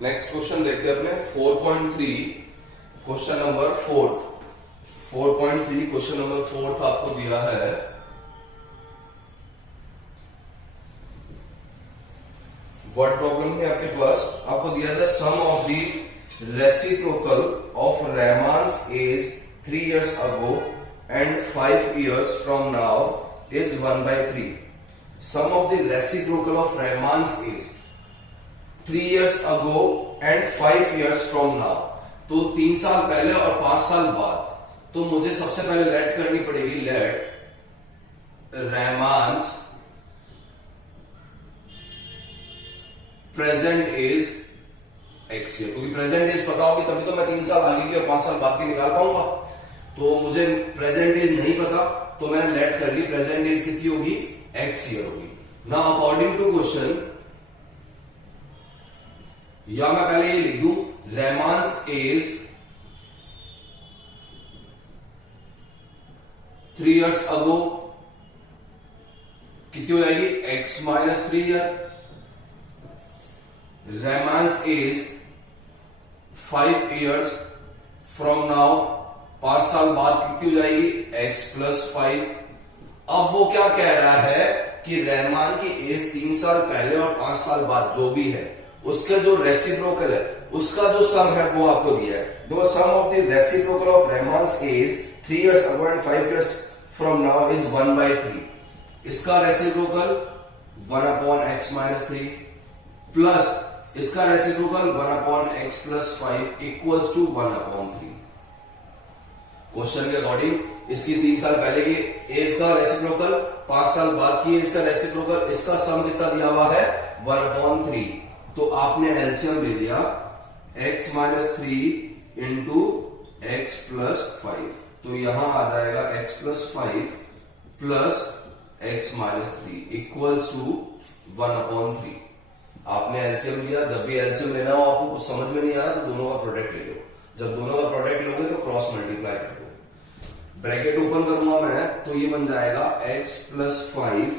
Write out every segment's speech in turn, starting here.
Next question देखते हैं अपने 4.3 क्वेश्चन नंबर 4.3 क्वेश्चन नंबर 4 आपको दिया है। वर्ड प्रॉब्लम है आपके पास, आपको दिया था sum of the reciprocal of Rahman's age 3 years ago and 5 years from now is 1/3. Sum of the reciprocal of Rahman's is 3 years ago and 5 years from now. तो 3 साल पहले और 5 साल बाद। तो मुझे सबसे पहले लेट करनी पड़ेगी, let Rahman's present age X year, क्योंकि प्रेजेंट एज पता होगी तभी तो मैं 3 साल आगे की और 5 साल बाद की निकाल पाऊंगा। तो मुझे प्रेजेंट एज नहीं पता, तो मैंने लेट कर ली। प्रेजेंट एज कितनी होगी? एक्स ईयर होगी। ना अकॉर्डिंग टू क्वेश्चन, या मैं पहले ये लिख दूं रहमान्स एज 3 years अगो कितनी हो जाएगी? X minus 3 year. Rahman's age 5 years from now, 5 साल बाद कितनी हो जाएगी? X plus 5। अब वो क्या कह रहा है कि रहमान की एज 3 साल पहले और 5 साल बाद जो भी है उसका जो रेसिप्रोकल है, उसका जो सम है वो आपको दिया है। दो sum of the reciprocal of Rahman's age 3 years ago and 5 years from now is 1/3। इसका रेसिप्रोकल 1/x माइनस 3 प्लस इसका reciprocal 1/x plus 5 equals to 1/3। Question के अकॉर्डिंग इसकी 3 साल पहले की एज का रेसिप्रोकल, 5 साल बाद की एज का रेसिप्रोकल, इसका सम कितना दिया हुआ है? 1/3। तो आपने एलसीएम ले लिया x minus 3 into x plus 5। तो यहां आ जाएगा x plus 5 plus x minus 3 equals to 1/3। आपने एलसीएम लिया। जब भी एलसीएम लेना हो, आपको कुछ समझ में नहीं आ रहा तो दोनों का प्रोडक्ट ले लो। जब दोनों का प्रोडक्ट लोगे तो क्रॉस मल्टीप्लाई कर दो। ब्रैकेट ओपन करूंगा मैं तो ये बन जाएगा x plus 5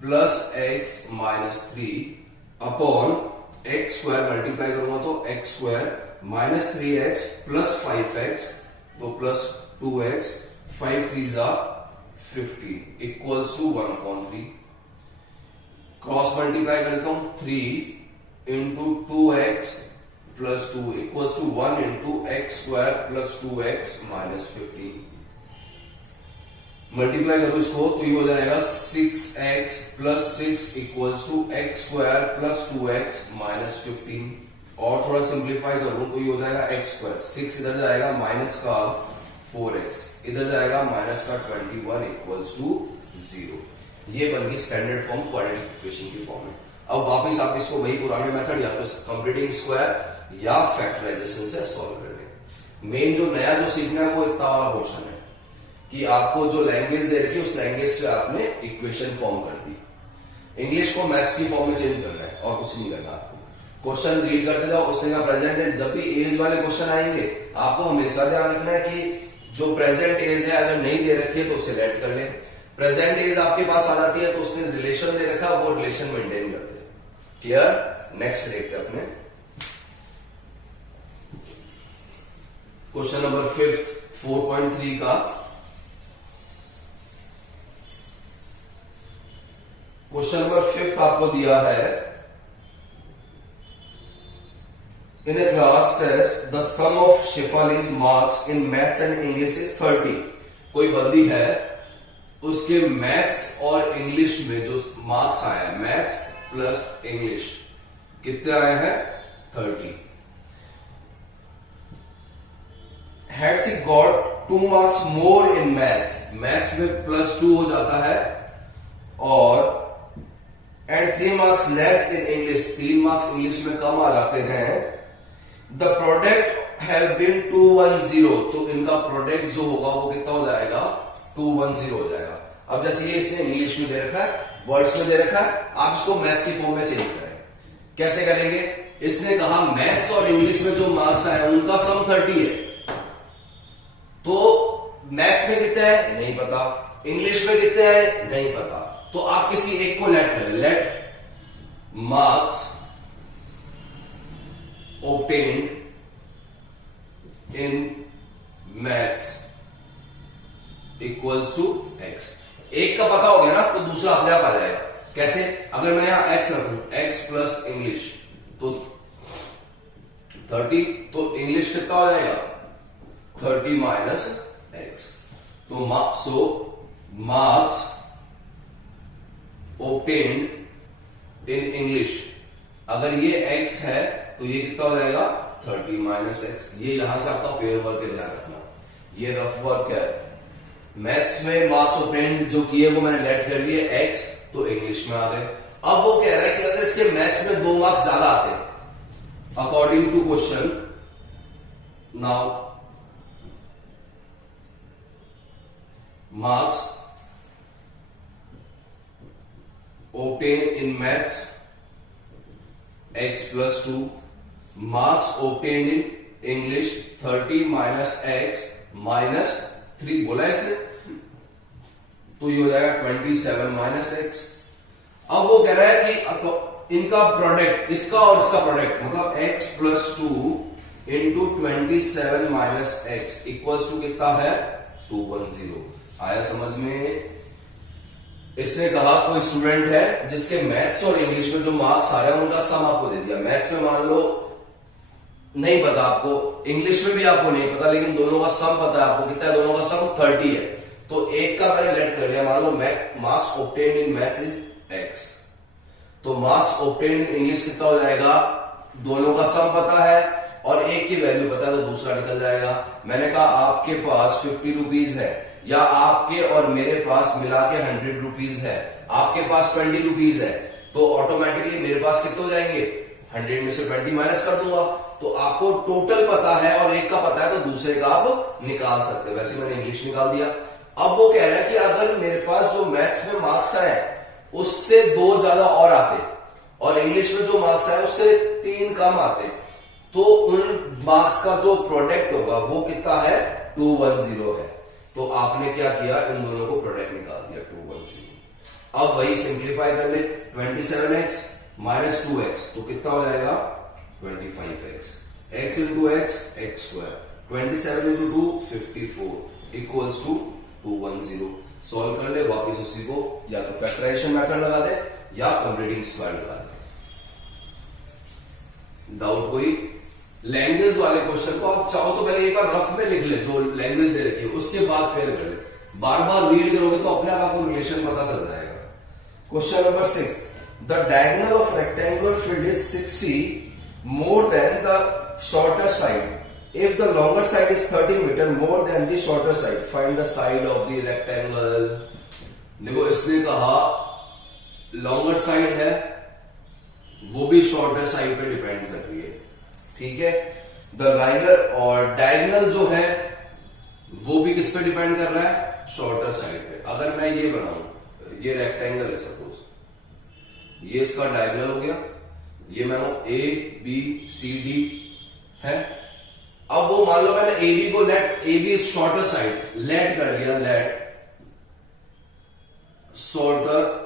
plus x minus 3 upon x square, multiply करूंगा तो x square minus 3x plus 5x, तो plus 2x, 5 3 15 equals to 1/3। Cross multiply करता हूं, 3 into 2x plus 2 equals to 1 into x square plus 2x minus 15। Multiply करो इसको तो ये हो जाएगा 6x plus 6 equals to x square plus 2x minus 15। और थोड़ा सिंप्लीफाई करूं तो ये हो जाएगा एक्स स्क्वायर, 6 इधर जाएगा माइनस का 4x, इधर जाएगा माइनस का 21 इक्वल्स टू 0। ये बन गई स्टैंडर्ड फॉर्म क्वाड्रेटिक इक्वेशन की फॉर्म में। अब वापस आप इसको वही पुराने मेथड या तो कंप्लीटिंग स्क्वायर या फैक्टराइजेशन से सॉल्व कर लें। मेन जो नया जो सीखना है वो इतना वाला क्वेश्चन है कि आपको जो लैंग्वेज दे रखी है उस लैंग्वेज से आपने इक्वेशन फॉर्म कर दी। इंग्लिश को मैथ्स की फॉर्म में चेंज करना है और कुछ नहीं करना आपको। क्वेश्चन रीड करते जाओ, उसने कहा प्रेजेंट एज। जब भी एज वाले क्वेश्चन आएंगे आपको हमेशा ध्यान रखना है कि जो प्रेजेंट एज है अगर नहीं दे रखी है तो उसे लेट कर ले। प्रेजेंट एज आपके पास आ जाती है तो उसने रिलेशन दे रखा, वो रिलेशन मेंटेन करते हैं। क्लियर? नेक्स्ट देखते हैं अपने क्वेश्चन नंबर 5 4.3 का। क्वेश्चन नंबर 5 आपको दिया है, in a class test the sum of Shefali's marks in maths and English is 30। कोई बंदी है, उसके मैथ्स और इंग्लिश में जो मार्क्स आए हैं, मैथ्स प्लस इंग्लिश कितने आए हैं? 30। Had she got 2 marks more in maths, maths में +2 हो जाता है, और and 3 marks less in English, 3 marks English में कम आ जाते हैं। द प्रोडक्ट हैव बीन 210, तो इनका प्रोडक्ट जो होगा वो कितना हो जाएगा? 210 हो जाएगा। अब जैसे ये इसने इंग्लिश में दे रखा है, वर्ड्स में दे रखा है, आप इसको मैथ्स की फॉर्म में चेंज करें। कैसे करेंगे? इसने कहा मैथ्स और इंग्लिश में जो मार्क्स आए उनका सम 30 है, तो मैथ्स में कितने हैं? नहीं पता। इंग्लिश में कितने हैं? नहीं पता। तो आप किसी एक को लेट करें, let marks obtained in maths equals to X. एक का पता हो गया ना तो दूसरा अपने आप आ जाएगा। कैसे? अगर मैं यहां एक्स रखूं, एक्स प्लस इंग्लिश तो 30, तो इंग्लिश कितना हो जाएगा 30 माइनस एक्स। तो मार्क्स obtained इन इंग्लिश, अगर ये x है तो ये कितना हो जाएगा 30 माइनस एक्स। ये यहां से आपका फेयर वर्क है, ध्यान रखना, ये रफ वर्क है। मैथ्स में मार्क्स obtained जो किए वो मैंने लेट कर लिए x, तो इंग्लिश में आ गए। अब वो कह रहा है कि अगर इसके मैथ्स में 2 मार्क्स ज्यादा आते हैं according to question, now marks obtained in maths x plus 2, marks obtained in English 30 minus x minus 3 बोला इसने, तो ये हो जाएगा 27 माइनस एक्स। अब वो कह रहा है कि इनका प्रोडक्ट, इसका और इसका प्रोडक्ट मतलब x plus 2 into 27 minus X equals to कितना है 210। आया समझ में? इसने कहा कोई स्टूडेंट है जिसके मैथ्स और इंग्लिश में जो मार्क्स आ रहे हैं उनका सम आपको दे दिया। मैथ्स में मान लो नहीं पता आपको, इंग्लिश में भी आपको नहीं पता, लेकिन दोनों का सम पता है आपको। कितना है दोनों का सम 30 है। तो एक का मैंने लेट कर लिया, मान लो marks obtained in maths is x, तो मार्क्स ऑब्टेन्ड इन इंग्लिश कितना हो जाएगा, दोनों का सम पता है और एक की वैल्यू पता है तो दूसरा निकल जाएगा। मैंने कहा आपके पास 50 रुपीज है या आपके और मेरे पास मिला के 100 रुपीज है, आपके पास 20 रुपीज है, तो ऑटोमेटिकली मेरे पास कितने हो जाएंगे 100 में से 20 माइनस कर दूंगा। तो आपको टोटल पता है और एक का पता है तो दूसरे का आप निकाल सकते हो। वैसे मैंने इंग्लिश निकाल दिया। अब वो कह रहा है कि अगर मेरे पास जो मैथ्स में मार्क्स आए उससे 2 ज्यादा और आते और इंग्लिश में जो मार्क्स आए उससे 3 कम आते, तो उन मार्क्स का जो प्रोडक्ट होगा वो कितना है 210 है। तो आपने क्या किया, इन दोनों को प्रोडक्ट निकाल दिया 210। अब वही सिंप्लीफाई कर ले, 27x माइनस 2x तो कितना हो जाएगा 25x, x into X X square, 27 into 2 54 equals to 210। Solve कर ले, वापिस उसी को या तो फैक्टराइजेशन मेथड लगा दे या कंप्लीटिंग स्क्वायर लगा दे। डाउट कोई? लैंग्वेज वाले क्वेश्चन को आप चाहो तो पहले एक बार रफ में लिख ले जो लैंग्वेज दे रखी है, उसके बाद फेयर कर ले। बार बार रीड करोगे तो अपने आप आपको रिलेशन पता चल जाएगा। Question number 6, the diagonal of rectangular field is 60 more than the shorter side. If the longer side is 30 meter more than the shorter side, find the side of the rectangle. देखो इसने कहा longer side है वो भी shorter side पे depend कर रही है, ठीक है। द लाइनर और डायगोनल जो है वो भी किस पे डिपेंड कर रहा है, शॉर्टर साइड पे। अगर मैं ये बनाऊं, ये रेक्टेंगल है सपोज, ये इसका डायगोनल हो गया, ये मैं ए बी सी डी है। अब वो मान लो मैंने ए बी को let, A B shorter side let कर दिया, let shorter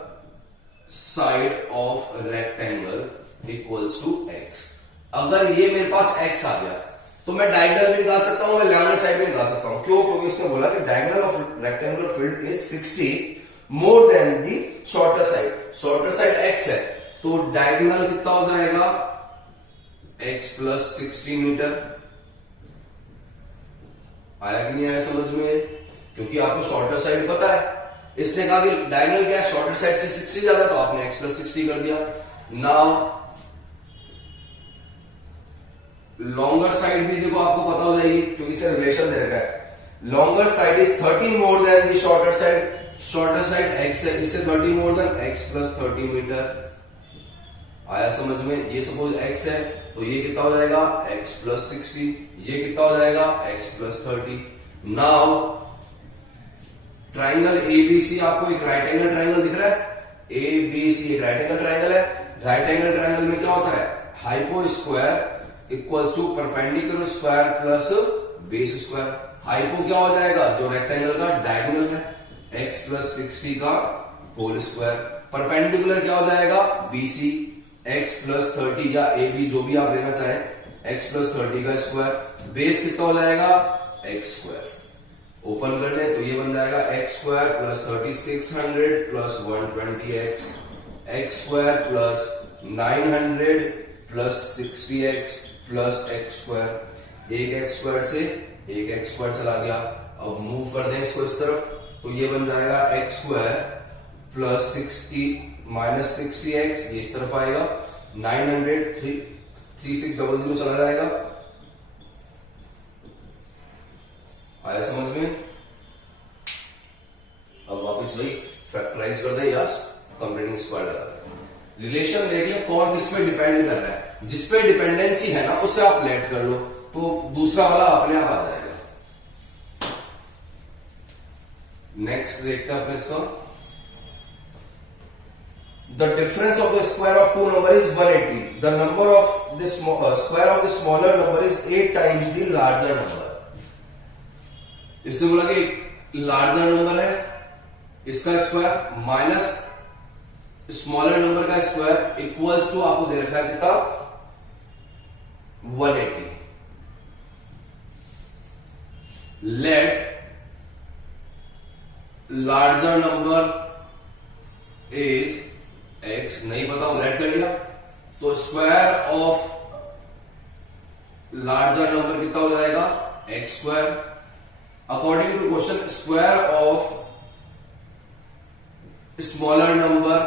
side of rectangle equals to X. अगर ये मेरे पास एक्स आ गया तो मैं डायगोनल भी निकाल सकता हूं, मैं लैंग्वेज साइड भी निकाल सकता हूं। क्यों? क्योंकि उसने बोला कि diagonal of rectangular field is 60 more than the shorter side. Shorter side x है तो डायगोनल कितना हो जाएगा x प्लस 60 मीटर। आया कि नहीं आया समझ में? क्योंकि आपको शॉर्टर साइड पता है। इसने कहा कि डायगोनल क्या है, शॉर्टर साइड से 60 ज्यादा, तो आपने x प्लस 60 कर दिया। नाउ लॉन्गर साइड भी देखो आपको पता हो जाएगी क्योंकि इसे रिलेशन दे रखा है। Longer side is 30 more than the shorter side. Shorter side x है, इससे 30 more than x plus 30 metre. आया समझ में? ये सपोज x है तो ये कितना हो जाएगा x प्लस 60, ये कितना हो जाएगा x plus 30। Now triangle ABC, आपको एक राइट एंगल ट्राइंगल दिख रहा है, एबीसी एक राइट एंगल ट्राइंगल है। राइट एंगल ट्राइंगल में क्या होता है, hypo square equals to perpendicular square plus base square. Hypo क्या हो जाएगा, जो रेक्टेंगल का डायगोनल है, x प्लस 60 का होल स्क्वायर। परपेंडिकुलर क्या हो जाएगा, बीसी, x प्लस 30 या ए बी जो भी आप लेना चाहें, x प्लस 30 का स्क्वायर, बेस कितना हो जाएगा x स्क्वायर, ओपन कर ले तो ये बन जाएगा x square plus 3600 plus 120x, x square plus 900 plus 60x plus x square, एक x स्क्वायर से एक x स्क्वायर चला गया। अब मूव कर दें इसको इस तरफ तो ये बन जाएगा x square plus 60 minus 60x, ये इस तरफ आएगा, 900 3600 चला जाएगा। आया समझ में? अब वापस वही फैक्टराइज कर दे या कंप्लीटिंग स्क्वायर लगा दे। रिलेशन देख लिया कौन किस पे डिपेंड कर रहा है, जिस पे डिपेंडेंसी है ना उसे आप लेट कर लो तो दूसरा वाला अपने आप आ जाएगा। नेक्स्ट देखते हैं अपने इसका, the difference of the square of two number is 180, the number of the square of the smaller number is 8 times the larger number. इसने बोला कि लार्जर नंबर है इसका स्क्वायर माइनस स्मॉलर नंबर का स्क्वायर इक्वल्स टू आपको दे रखा है कितना 180। Let larger number is x, नहीं पता वो लेट कर लिया तो स्क्वायर ऑफ लार्जर नंबर कितना हो जाएगा x square. According to question square of smaller number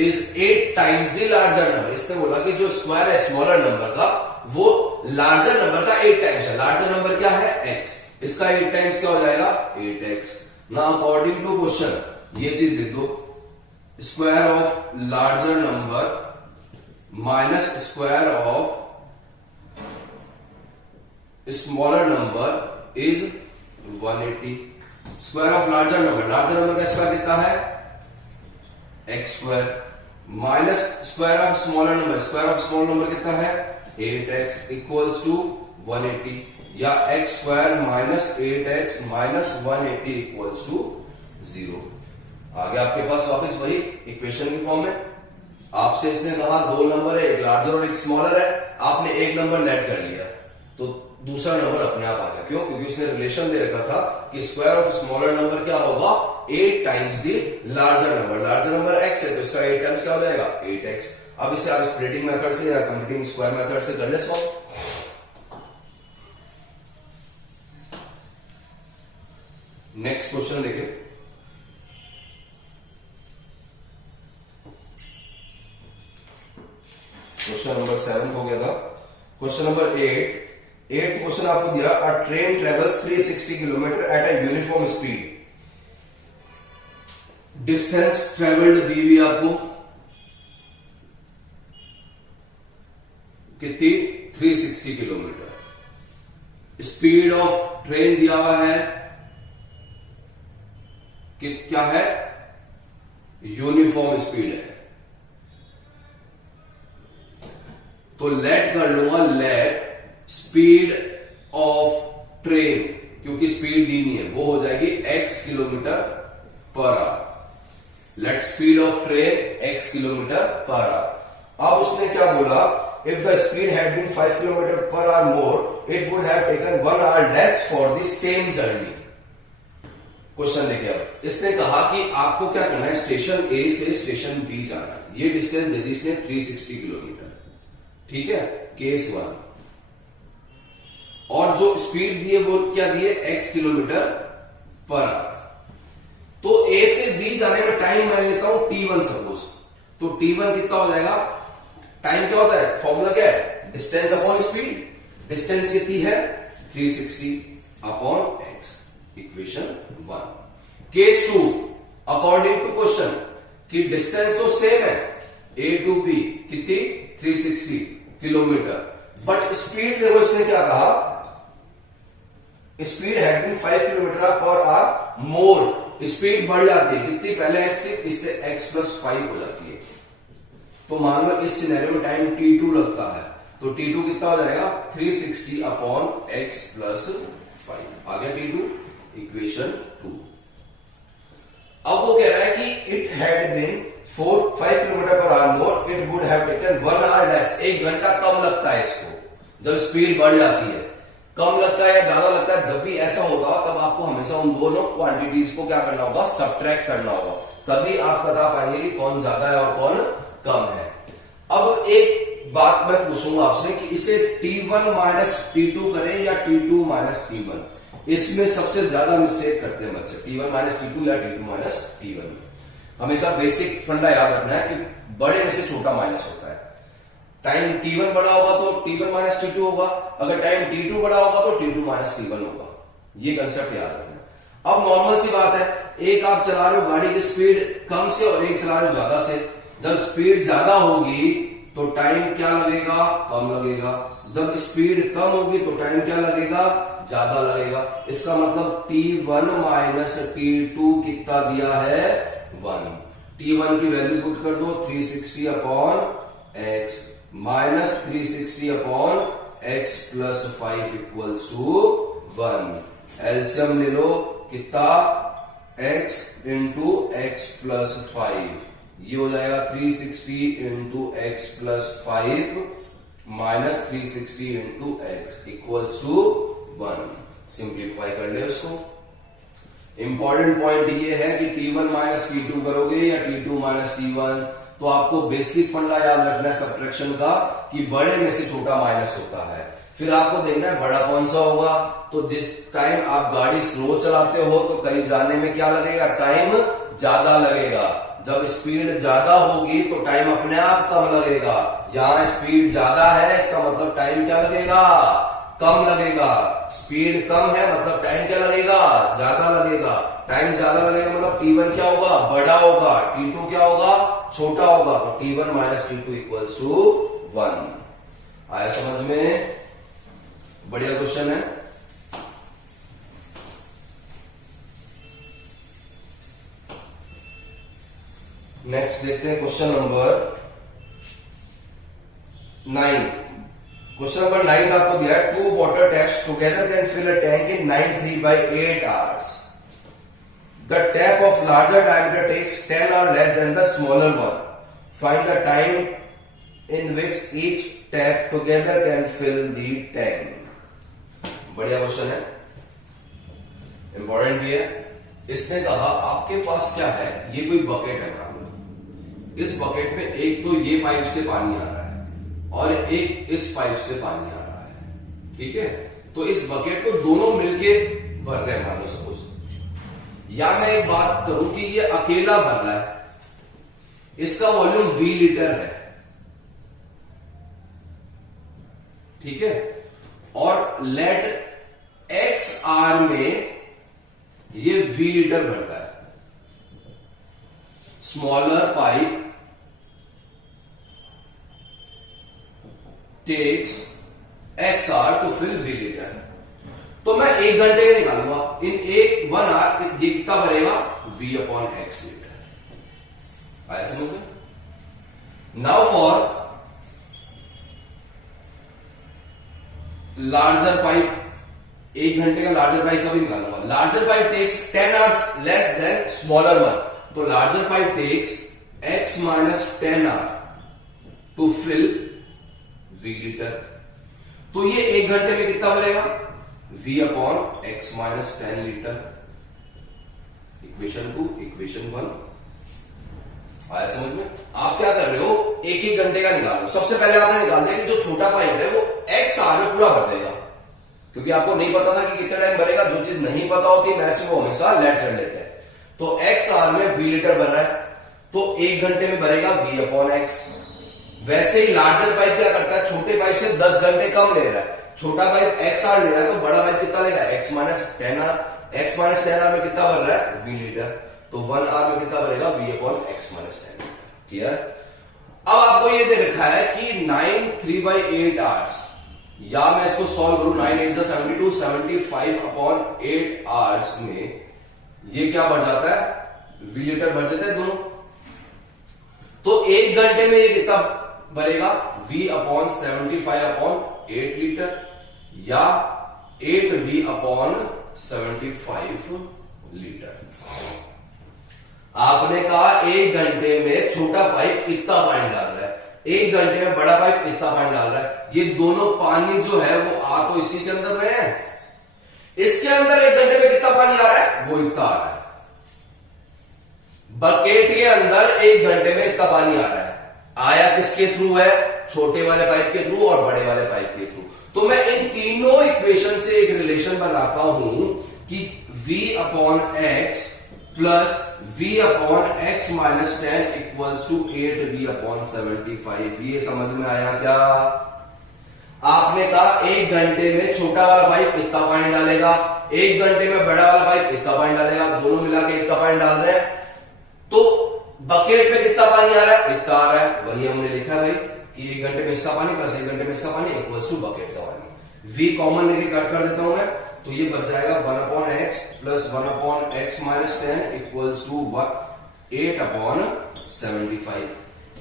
is 8 times the larger number. इसने बोला कि जो स्क्वायर है स्मॉलर नंबर का वो लार्जर नंबर का 8 टाइम्स है। लार्जर नंबर क्या है x, इसका 8 टाइम्स क्या हो जाएगा 8x। ना अकॉर्डिंग टू क्वेश्चन ये चीज लिख दो, square of larger number minus square of smaller number is 180। Square of larger number का स्क्वायर कितना है x square minus square of smaller number कितना है 8x इक्वल्स टू 180, या x square minus 8x minus 180 equals to 0। आगे आपके पास वापस वही इक्वेशन की फॉर्म में, आपसे इसने कहा दो नंबर है, एक लार्जर और एक स्मॉलर है, आपने एक नंबर लेट कर लिया तो दूसरा नंबर अपने आप आ गया। क्यों? क्योंकि उसने रिलेशन दे रखा था कि स्क्वायर ऑफ स्मॉलर नंबर क्या होगा 8 times the larger number. Larger number x है तो इसका 8 टाइम्स क्या हो जाएगा 8x। अब इसे आप स्प्लिटिंग मेथड से या कंप्लीटिंग स्क्वायर मेथड से कर ले सॉल्व। नेक्स्ट क्वेश्चन देखें, क्वेश्चन नंबर 7 हो गया था। क्वेश्चन नंबर 8 क्वेश्चन आपको दिया, a train travels 360 kilometre at a uniform speed. Distance travelled दी हुई आपको कितनी 360 किलोमीटर। स्पीड ऑफ ट्रेन दिया हुआ है कि क्या है यूनिफॉर्म स्पीड है, तो लेट कर लूंगा लेट स्पीड ऑफ ट्रेन, क्योंकि स्पीड दी नहीं है वो हो जाएगी x kilometre per hour. Let speed of train x kilometre per hour. अब उसने क्या बोला, if the speed had been 5 kilometre per hour more it would have taken 1 hour less for the same journey. Question देखिए, अब इसने कहा कि आपको क्या करना है, स्टेशन ए से स्टेशन बी जाना है। ये डिस्टेंस दे दी इसने 360 किलोमीटर, ठीक है, केस 1। और जो स्पीड दी है वो क्या दी है x किलोमीटर पर आवर। तो A से B जाने में टाइम मैं लेता हूं t1 सपोज, तो t1 कितना हो जाएगा, टाइम क्या होता है, फॉर्मूला क्या है, डिस्टेंस अपॉन स्पीड। डिस्टेंस कितनी है 360 upon x, equation 1। Case 2, according to question कि डिस्टेंस तो सेम है A टू B कितनी 360 किलोमीटर, बट स्पीड देखो इसने क्या कहा, speed had been 5 kilometre per hour more. Speed बढ़ जाती है कितनी, पहले x थी, इससे x प्लस 5 हो जाती है। तो मान लो इस सिनेरियो में टाइम t2 लगता है, तो t2 कितना हो जाएगा 360 अपॉन x प्लस 5 आ गया t2, इक्वेशन 2। अब वो कह रहा है कि it had been 5 kilometre per hour more it would have taken 1 hour less, 1 घंटा कम लगता है इसको। जब स्पीड बढ़ जाती है, कम लगता है या ज्यादा लगता है, जब भी ऐसा होगा तब आपको हमेशा उन दोनों क्वांटिटीज को क्या करना होगा, सब्ट्रैक्ट करना होगा, तभी आप बता पाएंगे कि कौन ज्यादा है और कौन कम है। अब एक बात मैं पूछूंगा आपसे कि इसे T1 माइनस T2 करें या T2 माइनस T1, इसमें सबसे ज्यादा मिस्टेक करते हैं बच्चे, T1 माइनस T2 या T2 माइनस T1। हमेशा बेसिक फंडा याद रखना है कि बड़े में से छोटा माइनस होता है। टाइम T1 बड़ा होगा तो T1 माइनस T2 होगा, अगर टाइम T2 बड़ा होगा तो T2 माइनस T1 होगा। ये कंसेप्ट याद रखना। अब नॉर्मल सी बात है, एक आप चला रहे हो गाड़ी की स्पीड कम से और एक चला रहे हो ज्यादा से। जब स्पीड ज्यादा होगी तो टाइम क्या लगेगा, कम लगेगा। जब स्पीड कम होगी तो टाइम क्या लगेगा, ज्यादा लगेगा। इसका मतलब T1 माइनस T2 कितना दिया है, 1। T1 की वैल्यू पुट कर दो, 360 upon x minus 360 upon x plus 5 equals to 1। LCM ले लो, कितना, x इंटू एक्स प्लस 5, ये हो जाएगा 360 into x plus 5 minus 360 into x equals to 1। Simplify कर ले उसको। इंपॉर्टेंट पॉइंट ये है कि T1 माइनस T2 करोगे या T2 माइनस T1 तो आपको बेसिक फंडा याद रखना है सब्ट्रैक्शन का कि बड़े में से छोटा माइनस होता है। फिर आपको देखना है बड़ा कौन सा होगा। तो जिस टाइम आप गाड़ी स्लो चलाते हो तो कहीं जाने में क्या लगेगा, टाइम ज्यादा लगेगा। जब स्पीड ज्यादा होगी तो टाइम अपने आप कम लगेगा। यहां स्पीड ज्यादा है, इसका मतलब टाइम क्या लगेगा, कम लगेगा। स्पीड कम है मतलब टाइम क्या लगेगा, ज्यादा लगेगा। टाइम ज्यादा लगेगा मतलब T1 क्या होगा, बड़ा होगा, T2 क्या होगा, छोटा होगा। तो T1 minus T2 equals to 1। आया समझ में? बढ़िया क्वेश्चन है। नेक्स्ट देखते हैं क्वेश्चन नंबर 9। क्वेश्चन नंबर 9 आपको दिया है, 2 water taps together can fill a tank in 9 3/8 hours. The tap of larger diameter takes 10 hours less than the smaller one. Find the time in which each tap together can fill the tank. बढ़िया question है, important भी है। इसने कहा आपके पास क्या है, ये कोई बकेट है मान लो। इस बकेट में एक तो ये पाइप से पानी आ रहा है और एक इस पाइप से पानी आ रहा है, ठीक है। तो इस बकेट को दोनों मिलके भर रहे हैं मान लो सपोज, या मैं एक बात करूं कि ये अकेला भर रहा है, इसका वॉल्यूम V लीटर है, ठीक है। और लेट XR में ये V लीटर भरता है। Smaller pipe takes XR to fill V litre. तो मैं 1 घंटे के निकालूंगा, इन 1 आवर ये कितना भरेगा, V अपॉन X लीटर। आया समझ में? नाउ फॉर लार्जर पाइप, 1 घंटे का लार्जर पाइप का भी निकालूंगा। Larger pipe takes 10 hours less than smaller one, तो larger pipe takes X minus 10 hour to fill V litre. तो ये 1 घंटे में कितना भरेगा, V upon X minus 10 litre. Equation 2, equation 1। आया समझ में? आप क्या कर रहे हो, 1-1 घंटे का निकालो। सबसे पहले आपने निकाल दिया कि जो छोटा पाइप है वो XR में पूरा भर देगा, क्योंकि आपको नहीं पता था कि कितना टाइम भरेगा। जो चीज नहीं पता होती है वैसे वो हमेशा लेट कर लेते हैं। तो XR में V लीटर भर रहा है, तो 1 घंटे में भरेगा V अपॉन X। वैसे ही लार्जर पाइप क्या करता है, छोटे पाइप से 10 घंटे कम ले रहा है। छोटा पाइप XR ले रहा है तो बड़ा पाइप कितना लेगा, X minus 10 hour। X minus 10 hour में कितना भर रहा है, V लीटर। तो 1 hour में कितना भरेगा, V upon X minus 10। Clear? अब आपको ये दे रखा है कि 9 3/8 hours, या मैं इसको सॉल्व करूं, 9 8 72, 75 अपॉन 8 hours में ये क्या बढ़ जाता है, V लीटर भर देते हैं दोनों। तो 1 घंटे में ये कितना भरेगा, V अपॉन 75 अपॉन 8 लीटर, या 8V अपॉन 75 लीटर। आपने कहा 1 घंटे में छोटा पाइप कितना पानी डाल रहा है, 1 घंटे में बड़ा पाइप कितना पानी डाल रहा है, ये दोनों पानी जो है वो आ तो इसी के अंदर रहे हैं, इसके अंदर 1 घंटे में कितना पानी आ रहा है, वो इतना आ रहा है। बकेट के अंदर 1 घंटे में इतना पानी आ रहा है, आया किसके थ्रू है, छोटे वाले पाइप के थ्रू और बड़े वाले पाइप के थ्रू। तो मैं इन तीनों इक्वेशन से एक रिलेशन बनाता हूं कि V upon x plus V upon x minus 10 equals to 8V upon 75। ये समझ में आया क्या? आपने कहा 1 घंटे में छोटा वाला पाइप इतना पानी डालेगा, 1 घंटे में बड़ा वाला पाइप इतना पानी डालेगा, दोनों मिला के इतना पानी डाल रहे हैं, तो बकेट में कितना पानी आ रहा है, इतना आ रहा है। वही हमने लिखा भाई कि 1 घंटे में इसका पानी प्लस 1 घंटे में इसका पानी इक्वल्स टू बकेट का पानी। V कॉमन लेके कट कर देता हूं मैं, तो ये बच जाएगा 1 upon x plus 1 upon x minus 10 equals to 8 upon 75।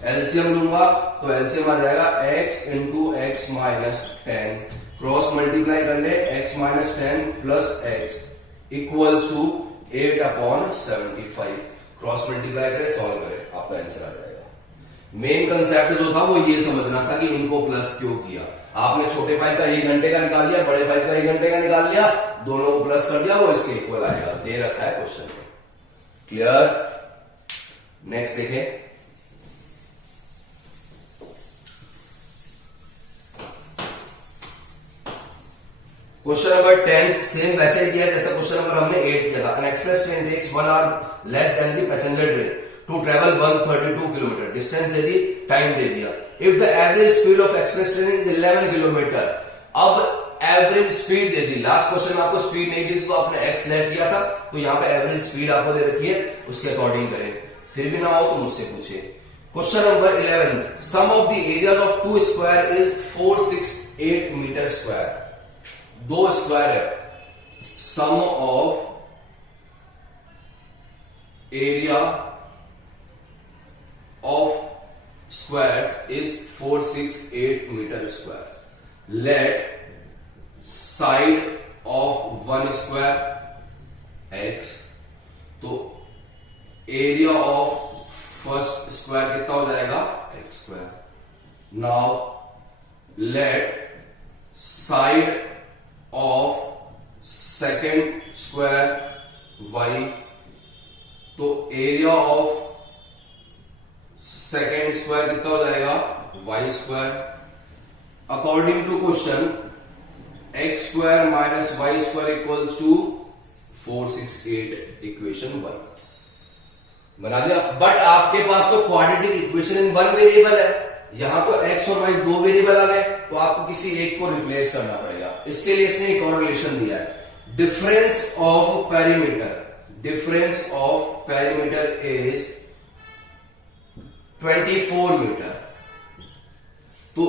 LCM लूंगा तो एलसीएम आ जाएगा x into x minus 10, cross multiply कर ले x minus 10 plus x equals to 8 upon 75। Cross multiply करें, सॉल्व करें, आपका आंसर आ जाएगा। मेन कंसेप्ट जो था वो ये समझना था कि इनको प्लस क्यों किया। आपने छोटे पाइप का 1 घंटे का निकाल लिया, बड़े पाइप का 1 घंटे का निकाल लिया, दोनों को प्लस कर दिया, वो इसके इक्वल आएगा, दे रखा है क्वेश्चन में। क्लियर? नेक्स्ट देखें, क्वेश्चन नंबर 10 सेम वैसे ही किया जैसा क्वेश्चन नंबर हमने 8 किया था। An express train takes 1 hour less than the passenger train to travel 132 kilometre, distance दे दी, टाइम दे दिया। If the average speed of express train is 11 kilometre, अब एवरेज स्पीड दे दी। लास्ट क्वेश्चन में आपको स्पीड नहीं दी थी तो आपने एक्स लेट किया था, तो यहां पे एवरेज स्पीड आपको दे रखी है, उसके अकॉर्डिंग करें। फिर भी ना हो तो मुझसे पूछे। Question number 11, sum of the areas of 2 square is 468 metre square. 2 square है, sum of area of square is 468 metre square. Let side of 1 square x, तो एरिया ऑफ फर्स्ट स्क्वायर कितना हो जाएगा, x स्क्वायर। Now let side of second square y, तो area of second square कितना हो जाएगा, y स्क्वायर। According to question x square minus y square equals to 468, equation 1 बना दिया। बट आपके पास तो क्वाड्रेटिक इक्वेशन इन 1 वेरिएबल है, यहां तो x और y 2 वेरिएबल आ गए, तो आपको किसी एक को रिप्लेस करना पड़ेगा। इसके लिए इसने एक और रिलेशन दिया है, difference of perimeter. Difference of perimeter is 24 metre. तो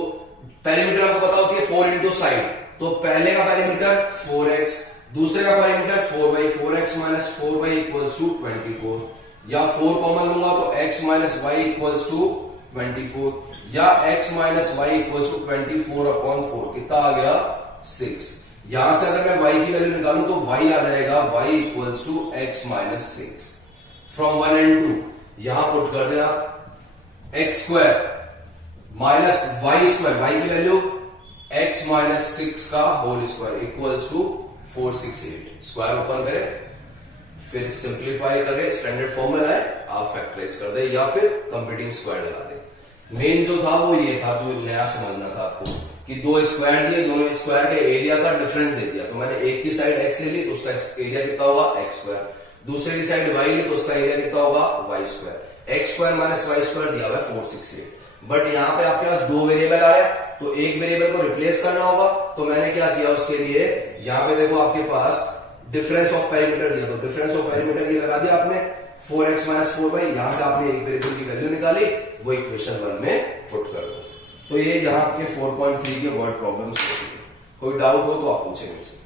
पेरीमीटर आपको पता होती है 4 इंटू साइड, तो पहले का पेरीमीटर 4x, दूसरे का perimeter 4y, 4x minus 4y equals to 24, या 4 कॉमन लूंगा तो x minus y equals to 24, या x minus y equals to 24 upon 4, कितना आ गया 6। यहां से अगर मैं y की वैल्यू निकालूं तो y आ जाएगा y equals to x minus 6 from 1 and 2। यहां पुट कर देना x square minus y square, y की वैल्यू x माइनस 6 का whole square equals to 468। Square open करें, फिर सिंप्लीफाई करें, स्टैंडर्ड फॉर्मूला है, आप फैक्टराइज कर दे या फिर कंप्लीटिंग स्क्वायर लगा दे। मेन जो था वो ये था, जो नया समझना था आपको कि 2 स्क्वायर दिए, दोनों स्क्वायर के एरिया का डिफरेंस दे दिया। तो मैंने एक की साइड x ले ली तो उसका एरिया कितना होगा x स्क्वायर, दूसरे की साइड y ली तो उसका एरिया कितना होगा y square. x square minus y square दिया हुआ है 468, बट यहाँ पे आपके पास 2 वेरिएबल आ रहे हैं, तो एक वेरिएबल को रिप्लेस करना होगा। तो मैंने क्या किया उसके लिए, यहाँ पे देखो आपके पास डिफरेंस ऑफ पेरीमीटर दिया, तो डिफरेंस ऑफ पेरीमीटर ये लगा दिया आपने 4x माइनस 4y, यहां से आपने एक वेरिएबल की वैल्यू निकाली, वो इक्वेशन 1 में पुट कर दो। तो ये यहाँ आपके 4.3 के वर्ड प्रॉब्लम्स होती है। कोई डाउट हो तो आप पूछेंगे मुझसे।